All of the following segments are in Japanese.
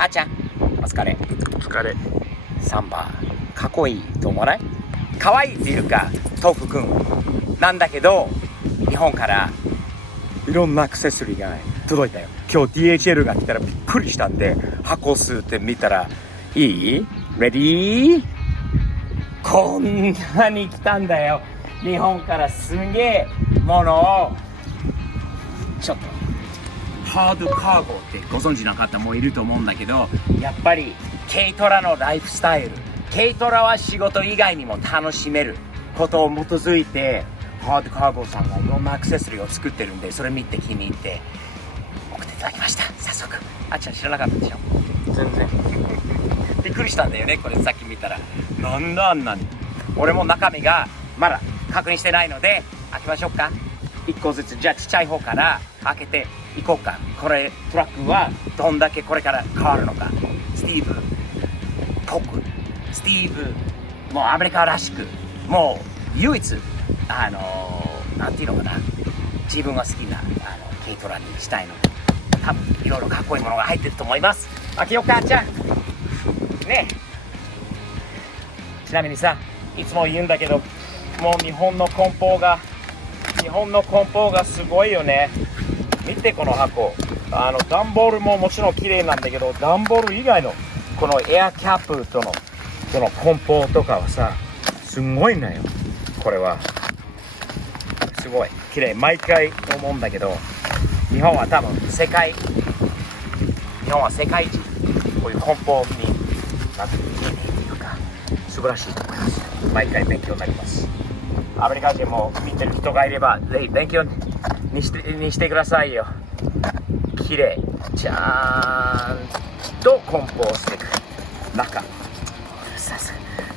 あーちゃんお疲れ。お疲れ。サンバかっこいいと思わない？かわいいっていうか豆腐くんなんだけど、日本からいろんなアクセサリーが届いたよ。今日 DHL が来たらびっくりしたんで、箱吸ってみたらいい？レディー？こんなに来たんだよ。日本からすげえものを。ちょっとハードカーゴってご存知の方もいると思うんだけど、やっぱり軽トラのライフスタイル、軽トラは仕事以外にも楽しめることを基づいて、ハードカーゴさんがいろんなアクセサリーを作ってるんで、それ見て気に入って送っていただきました。早速。あっちゃん知らなかったでしょ？全然。びっくりしたんだよね、これさっき見たら。なんだあんなに。俺も中身がまだ確認してないので開けましょうか。1個ずつ。じゃあちっちゃい方から開けていこうか。これトラックはどんだけこれから変わるのか。スティーブコク、スティーブもうアメリカらしく、もう唯一なんていうのかな、自分が好きな軽トラにしたいので、多分いろいろかっこいいものが入ってると思います。開けようか。じゃあね。ちなみにさ、いつも言うんだけど、もう日本の梱包がすごいよね。見てこの箱。段ボールももちろん綺麗なんだけど、段ボール以外のこのエアキャップとのこの梱包とかはさ、すごいんだよ。これはすごい綺麗。毎回思うんだけど、日本は多分世界一こういう梱包になっているっていうか、素晴らしいと思います。毎回勉強になります。アメリカ人も見てる人がいればぜひ勉強にしてくださいよ。綺麗。ちゃんと梱包していく中。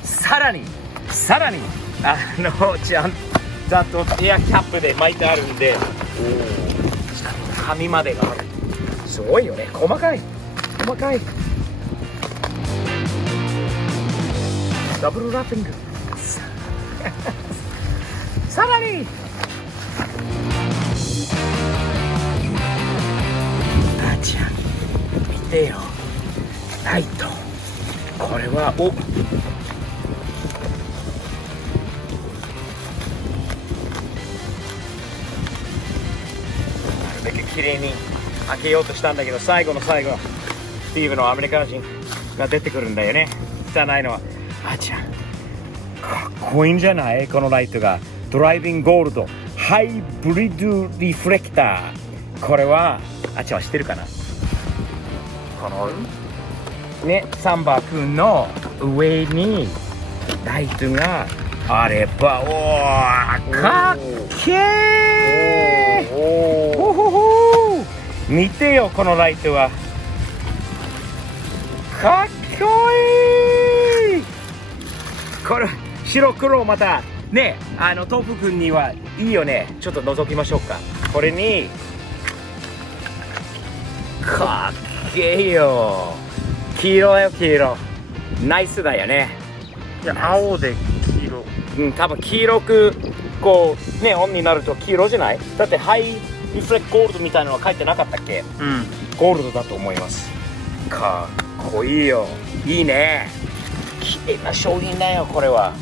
さらにちゃんとエアキャップで巻いてあるんで、紙までがある。すごいよね。細かいダブルラッピングさらにあーちゃん見てよ、ライト。これはなるべく綺麗に開けようとしたんだけど、最後の最後スティーブのアメリカ人が出てくるんだよね。汚いのは。あーちゃんかっこいいんじゃない？このライトがドライビングゴールドハイブリッドリフレクター。これはあっちゃんは知ってるかな？このね、サンバくんの上にライトがあれば、おーかっけー。ほほほー。見てよこのライトはかっこいい。これ白黒またね、豆腐くんにはいいよね。ちょっと覗きましょうか。これにかっけえよ。黄色よ、黄色。ナイスだよね。いや、青で黄色。多分黄色くこうね、オンになると黄色じゃない？だってハイリフレクトゴールドみたいなのは書いてなかったっけ？ゴールドだと思います。かっこいいよ。いいね。綺麗な商品だよこれは。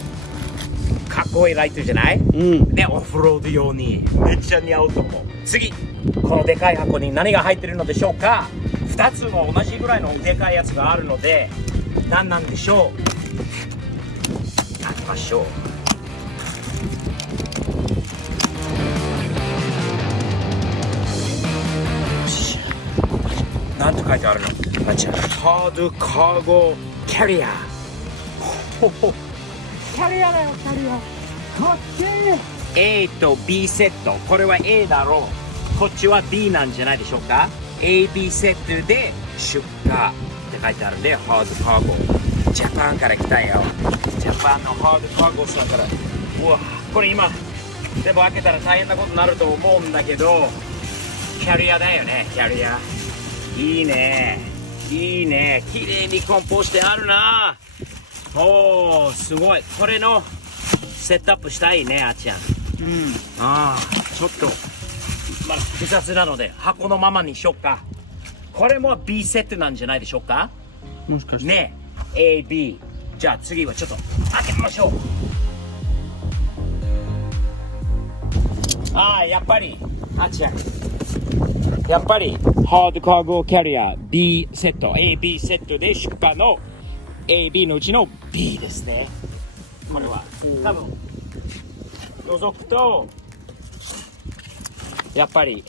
かっこいいライトじゃない？ね、オフロード用にめっちゃ似合うと思う。次、このでかい箱に何が入ってるのでしょうか？2つも同じぐらいのでかいやつがあるので、何なんでしょう？開けましょう。なんて書いてあるの？あちゃん、ハードカーゴキャリア。キャリアだよ、キャリア。かっけー。A と B セット。これは A だろう。こっちは B なんじゃないでしょうか。AB セットで出荷って書いてあるんで、ハードカーゴ。ジャパンから来たよ。ジャパンのハードカーゴさんから。うわ、これ今全部開けたら大変なことになると思うんだけど、キャリアだよね、キャリア。いいね、いいね。綺麗に梱包してあるな。おー、すごい。これのセットアップしたいね、あっちゃん。ちょっとまだ複雑なので箱のままにしよっか。これも B セットなんじゃないでしょうかもしかして。ね。A、B。じゃあ次はちょっと開けましょう。ああ、やっぱり。やっぱり、ハードカーゴキャリア B セット、A、B セットで出荷の A、B のうちの B ですね。これは。多分、覗くと、やっぱり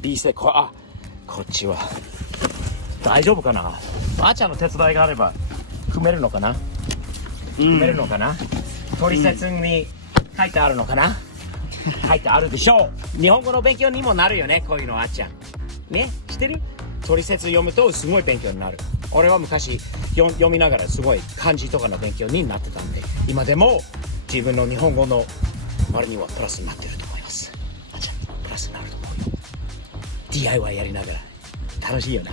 B セット、こっちは。大丈夫かな？あーちゃんの手伝いがあれば、組めるのかな？組めるのかな？取説に書いてあるのかな？書いてあるでしょう。日本語の勉強にもなるよね、こういうのあっちゃん。ね、知ってる？取説読むとすごい勉強になる。俺は昔読みながらすごい漢字とかの勉強になってたんで、今でも自分の日本語の割にはプラスになってると思います。あっちゃん、プラスになると思うよ。DIY やりながら楽しいよな。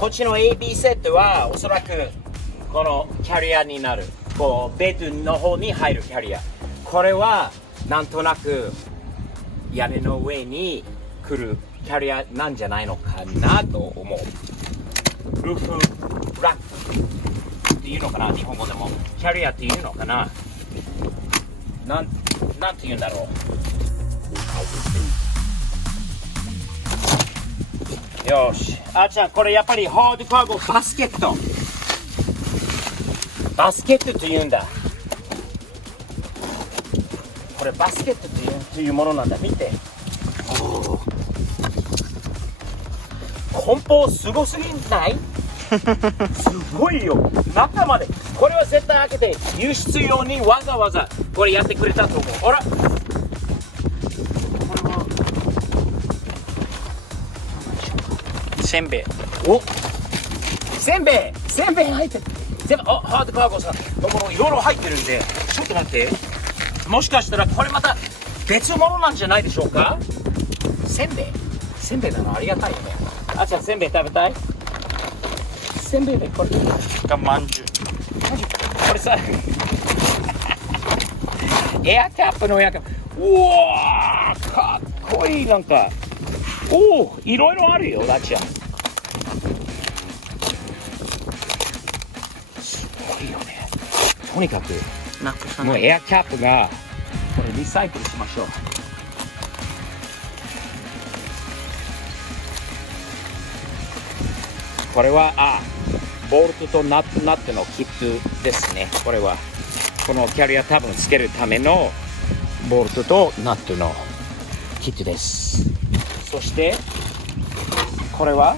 こっちの AB セットはおそらくこのキャリアになる。こうベッドの方に入るキャリア。これはなんとなく屋根の上に来るキャリアなんじゃないのかなと思う。ルーフラックっていうのかな、日本語でも。キャリアっていうのかな。なんて言うんだろう。よし。あーちゃん、これやっぱりハードカーゴバスケット。バスケットって言うんだ。これバスケットっていうものなんだ。見て。梱包すごすぎないすごいよ。中まで。これは絶対開けて輸出用にわざわざこれやってくれたと思う。ほら。これはせんべい。お、せんべい入ってる。全部ハードカーゴさんのものいろいろ入ってるんで、ちょっと待って。もしかしたらこれまた別物なんじゃないでしょうか。せんべいなのありがたいよね。あーちゃん、せんべい食べたい？せんべいでこれがまんじゅう。これさエアキャップのエアキャップ、うわーかっこいい。なんかおお、いろいろあるよあーちゃん。すごいよね。とにかくなくさない。もうエアキャップがこれリサイクルしましょう。これはボルトとナットのキットですね。これはこのキャリア多分つけるためのボルトとナットのキットです。そしてこれは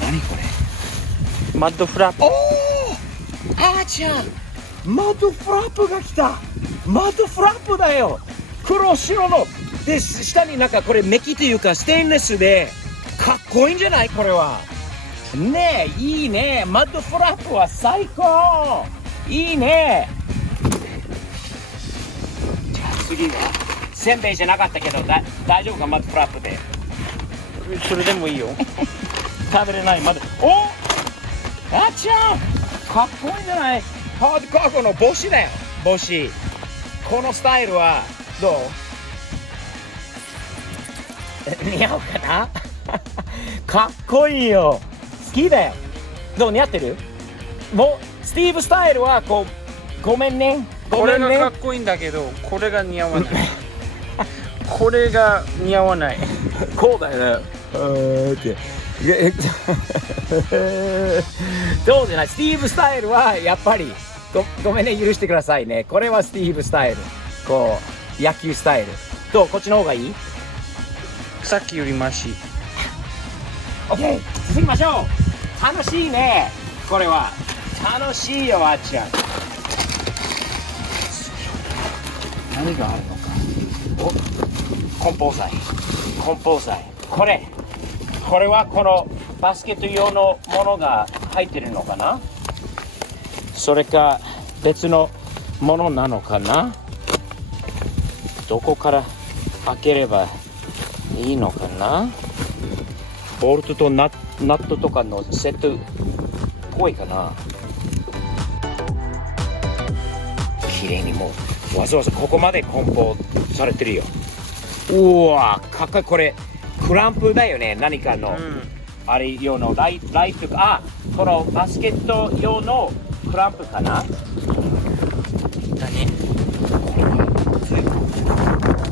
何これ？マッドフラップ。おお、あーちゃん、マッドフラップが来た。マッドフラップだよ。黒白ので、下になんかこれメキというかステンレスでかっこいいんじゃない？これはねえ、いいね。マッドフラップは最高。いいね。じゃあ次はせんべいじゃなかったけど大丈夫か？マッドフラップでそれでもいいよ。食べれないまだ。お、あっちゃん、かっこいいんじゃない？ハードカーゴの帽子だよ、帽子。このスタイルはどう？似合うかなかっこいいよ。好きだよ。どう？似合ってる？もうスティーブスタイルはこう、ごめんね。これがかっこいいんだけど、これが似合わない。これが似合わない。こうだよね。どうじゃない？スティーブスタイルはやっぱりごめんね、許してくださいね。これはスティーブスタイル。こう野球スタイル。どう？こっちの方がいい？さっきよりマシ。オッケー、続きましょう。楽しいね。これは楽しいよ、あっちゃん。何があるのか。お、梱包材。これはこのバスケット用のものが入ってるのかな？それか別のものなのかな？どこから開ければいいのかな？ボルトとナットとかのセットっぽいかな？綺麗にもうわざわざここまで梱包されてるよ。うわかっこいい。これクランプだよね。何かの、うん、あれ用のライトか、あ、このバスケット用のクランプかな。何？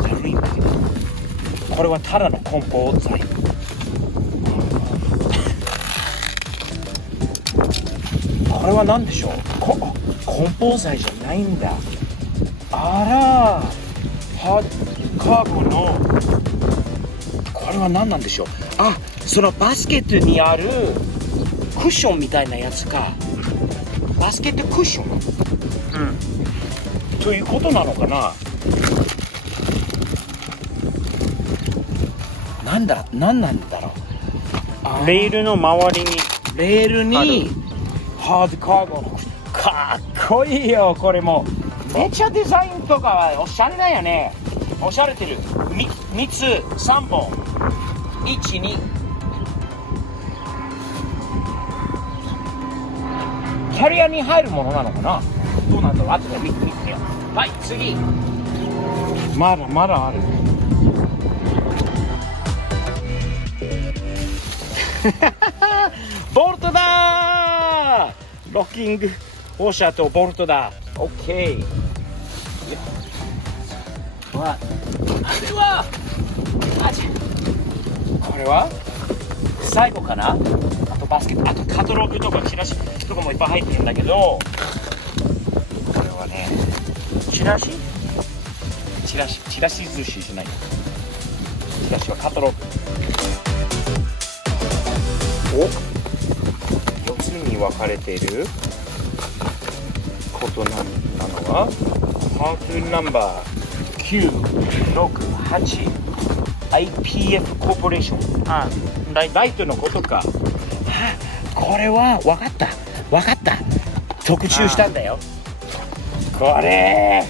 軽いんだけど、これはただの梱包材。これは何でしょう。梱包材じゃないんだ。あら、ハードカーゴのこれは何なんでしょう。あ、そのバスケットにあるクッションみたいなやつか。バスケットクッション、うん、ということなのかな。何なんだろう。レールの周りにレールにハードカーゴのかっこいいよ。これもめっちゃデザインとかはおしゃれだよね。おしゃれてる。3つ3本12キャリアに入るものなのかな。どうなんだろう。後で見てみよう。はい、次。まだある。ボルトだー。ロッキング放射とボルトだ。オッケー。あれはこれは最後かな。あとバスケット、あとカタログとかチラシとかもいっぱい入ってるんだけど、これはね、チラシ寿司じゃない。チラシはカタログ。4つに分かれていることなのは、ハートナンバー968 IPF コーポレーション。あ、ライトのことか。これは分かった特集したんだよ。これ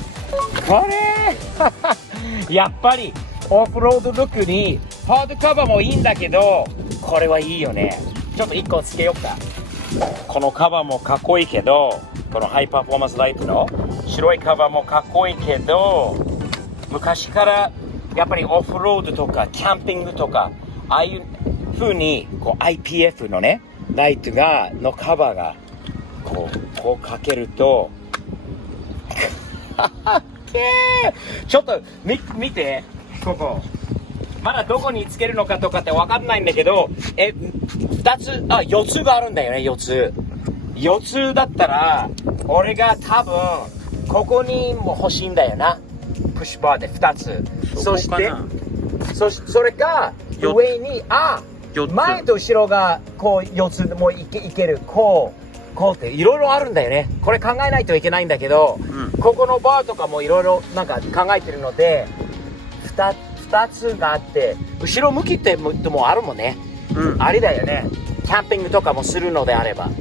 やっぱりオフロードルックにハードカバーもいいんだけど、これはいいよね。ちょっと1個つけようか。このカバーもかっこいいけど、このハイパフォーマンスライトの白いカバーもかっこいいけど、昔からやっぱりオフロードとかキャンピングとか、ああいう風にこう IPF のねライトのカバーがこうかけるとちょっと見て、ここまだどこにつけるのかとかって分かんないんだけど、4つがあるんだよね。4つだったら俺が多分ここにも欲しいんだよな。プッシュバーで2つ。そしてそれか上に前と後ろがこう4つもういける。こうっていろいろあるんだよね。これ考えないといけないんだけど、ここのバーとかもいろいろなんか考えてるので、2つがあって、後ろ向きってもあるもんね。あれだよね。キャンピングとかもするのであれば。軽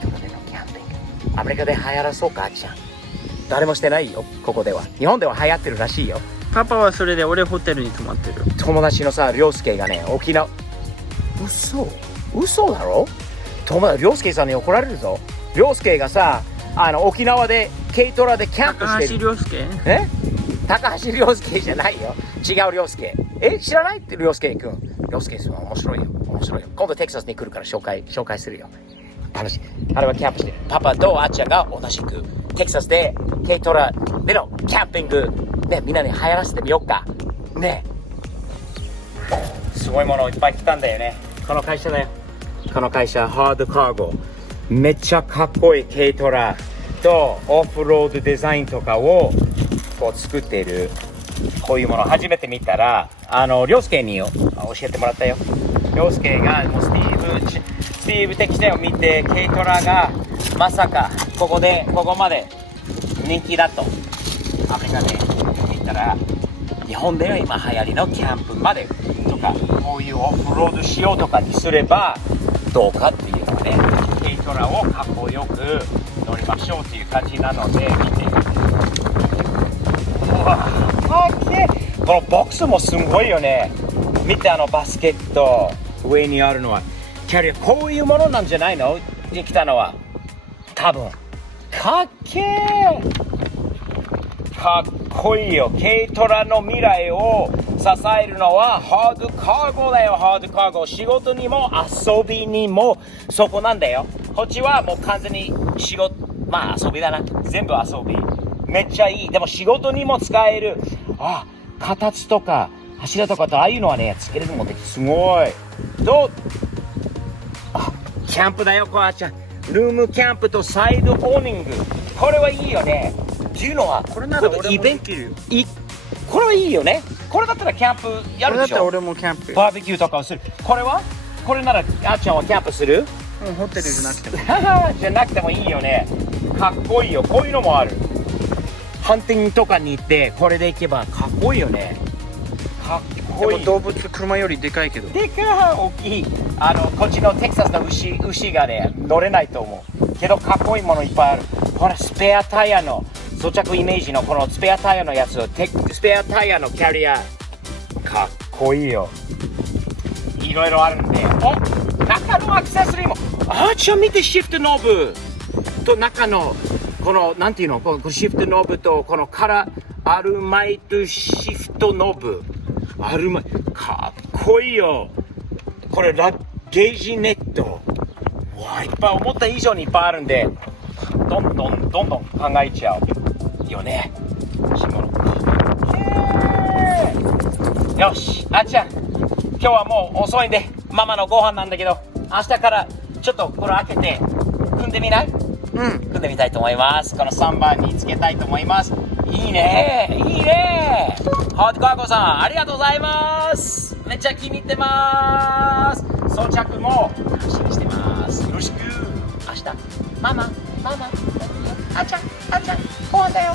トラでのキャンピング。アメリカで流行らそうか、あっちゃん。誰もしてないよ、ここでは。日本では流行ってるらしいよ。パパはそれで俺ホテルに泊まってる。友達のさ、涼介がね、沖縄。嘘だろ。涼介さんに怒られるぞ。涼介がさ、沖縄で軽トラでキャンプしてる。高橋涼介？高橋涼介じゃないよ。違う涼介。知らないって涼介くん。涼介さん面白いよ。今度テキサスに来るから紹介するよ。あれはキャンプしてる。パパとあっちゃんが同じくテキサスで軽トラでのキャンピングね、みんなに流行らせてみようかね。すごいものいっぱい来たんだよね。この会社だよ。この会社ハードカーゴ、めっちゃかっこいい軽トラとオフロードデザインとかをこう作っている。こういうもの初めて見たら涼介に教えてもらったよ。涼介がもうスティーブ適性を見て、軽トラがまさかここまで人気だとアメリカで言ったら、日本では今流行りのキャンプまでとか、こういうオフロード仕様とかにすればどうかっていうのね。軽トラをかっこよく乗りましょうっていう感じなので見て。このボックスもすごいよね。見て、バスケット上にあるのはキャリア。こういうものなんじゃないの？できたのは多分。かっけー。かっこいいよ。軽トラの未来を支えるのはハードカーゴだよ。ハードカーゴ。仕事にも遊びにもそこなんだよ。こっちはもう完全に仕事、まあ遊びだな。全部遊び。めっちゃいい。でも仕事にも使える。あ、形とか柱とかとああいうのはね、つけれるもんで、すごい。どう？あ、キャンプだよ、こあちゃん。ルームキャンプとサイドオーニング。これはいいよね。っていうのは、これなら俺もできるよ。これはいいよね。これだったらキャンプやるでしょ。これだったら俺もキャンプ。バーベキューとかをする。これならあっちゃんはキャンプする？ホテルじゃなくても。じゃなくてもいいよね。かっこいいよ。こういうのもある。ハンティングとかに行ってこれで行けばかっこいいよね。かっこいい。でも動物車よりでかいけど。でかい、大きい。こっちのテキサスの牛がね、乗れないと思う。けどかっこいいものいっぱいある。ほら、スペアタイヤの装着イメージのこのスペアタイヤのやつ、スペアタイヤのキャリア、かっこいいよ。いろいろあるんで。お、中のアクセサリーも。あーちゃん見て、シフトノブと中のこのなんていうの、このシフトノブとこのアルマイトシフトノブ、かっこいいよ。これゲージネット、わあ、いっぱい思った以上にいっぱいあるんで、どんどん考えちゃうよね。よし、あっちゃん、今日はもう遅いんでママのご飯なんだけど、明日からちょっとこれ開けて組んでみない？組んでみたいと思います。この3番につけたいと思います。いいね、いいね。ハードカーゴさん、ありがとうございます。めっちゃ気に入ってます。装着も楽しみにしてます。よろしく。明日ママあっちゃんご飯だよ。